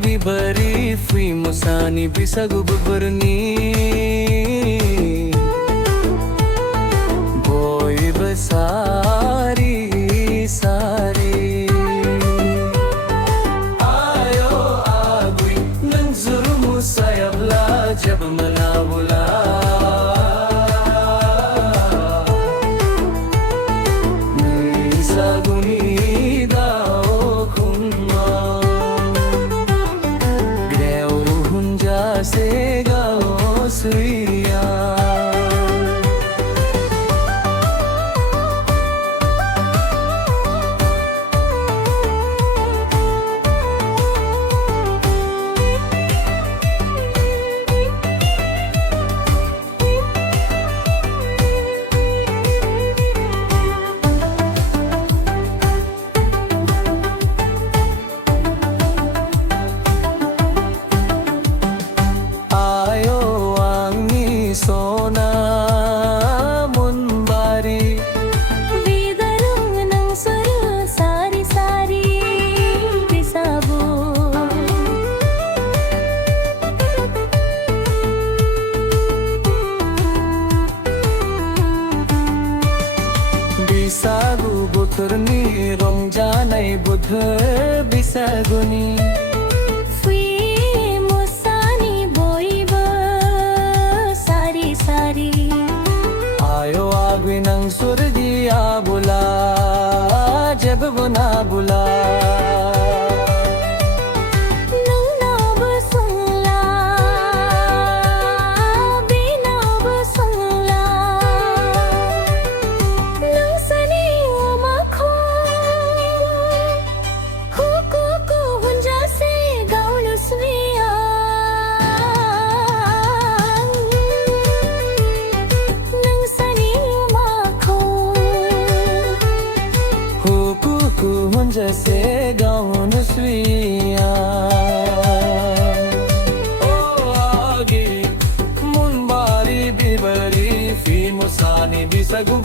bibari fui musani bisagu buburni boy besari sari ayo agui nanzurumu sayabla jab manabula saguni से गाओ सुइया sona munbari vidarung nang suru sari sari bisabu bisagu buthurni rongjanai budh bisaguni आयो आगवी नंग सुरजिया बुला जब वो ना बुला जैसे गाउन सुइया ओ आगे मुनबारी बिबरी फी मुसानी बिसगु